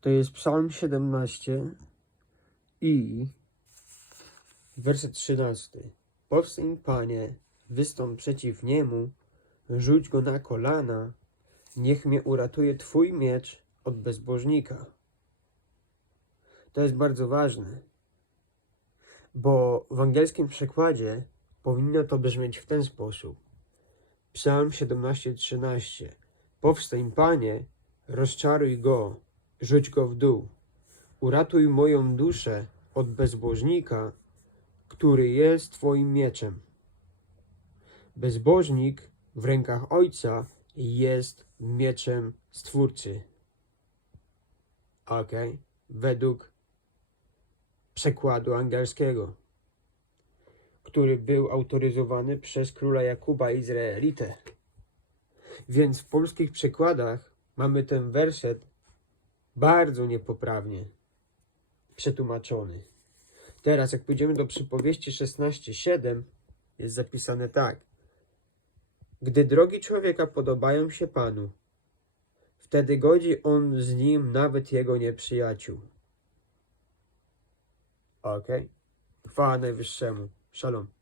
To jest Psalm 17 i werset 13. Powstań, Panie, wystąp przeciw niemu, rzuć go na kolana, niech mnie uratuje Twój miecz od bezbożnika. To jest bardzo ważne, bo w angielskim przekładzie powinno to brzmieć w ten sposób. Psalm 17:13. Powstań, Panie, rozczaruj go, rzuć go w dół. Uratuj moją duszę od bezbożnika, który jest Twoim mieczem. Bezbożnik w rękach Ojca jest mieczem Stwórcy. Ok, według przekładu angielskiego, który był autoryzowany przez króla Jakuba Izraelitę. Więc w polskich przekładach mamy ten werset bardzo niepoprawnie przetłumaczony. Teraz, jak pójdziemy do przypowieści 16:7, jest zapisane tak. Gdy drogi człowieka podobają się Panu, wtedy godzi on z nim nawet jego nieprzyjaciół. Okej? Chwała Najwyższemu. Shalom.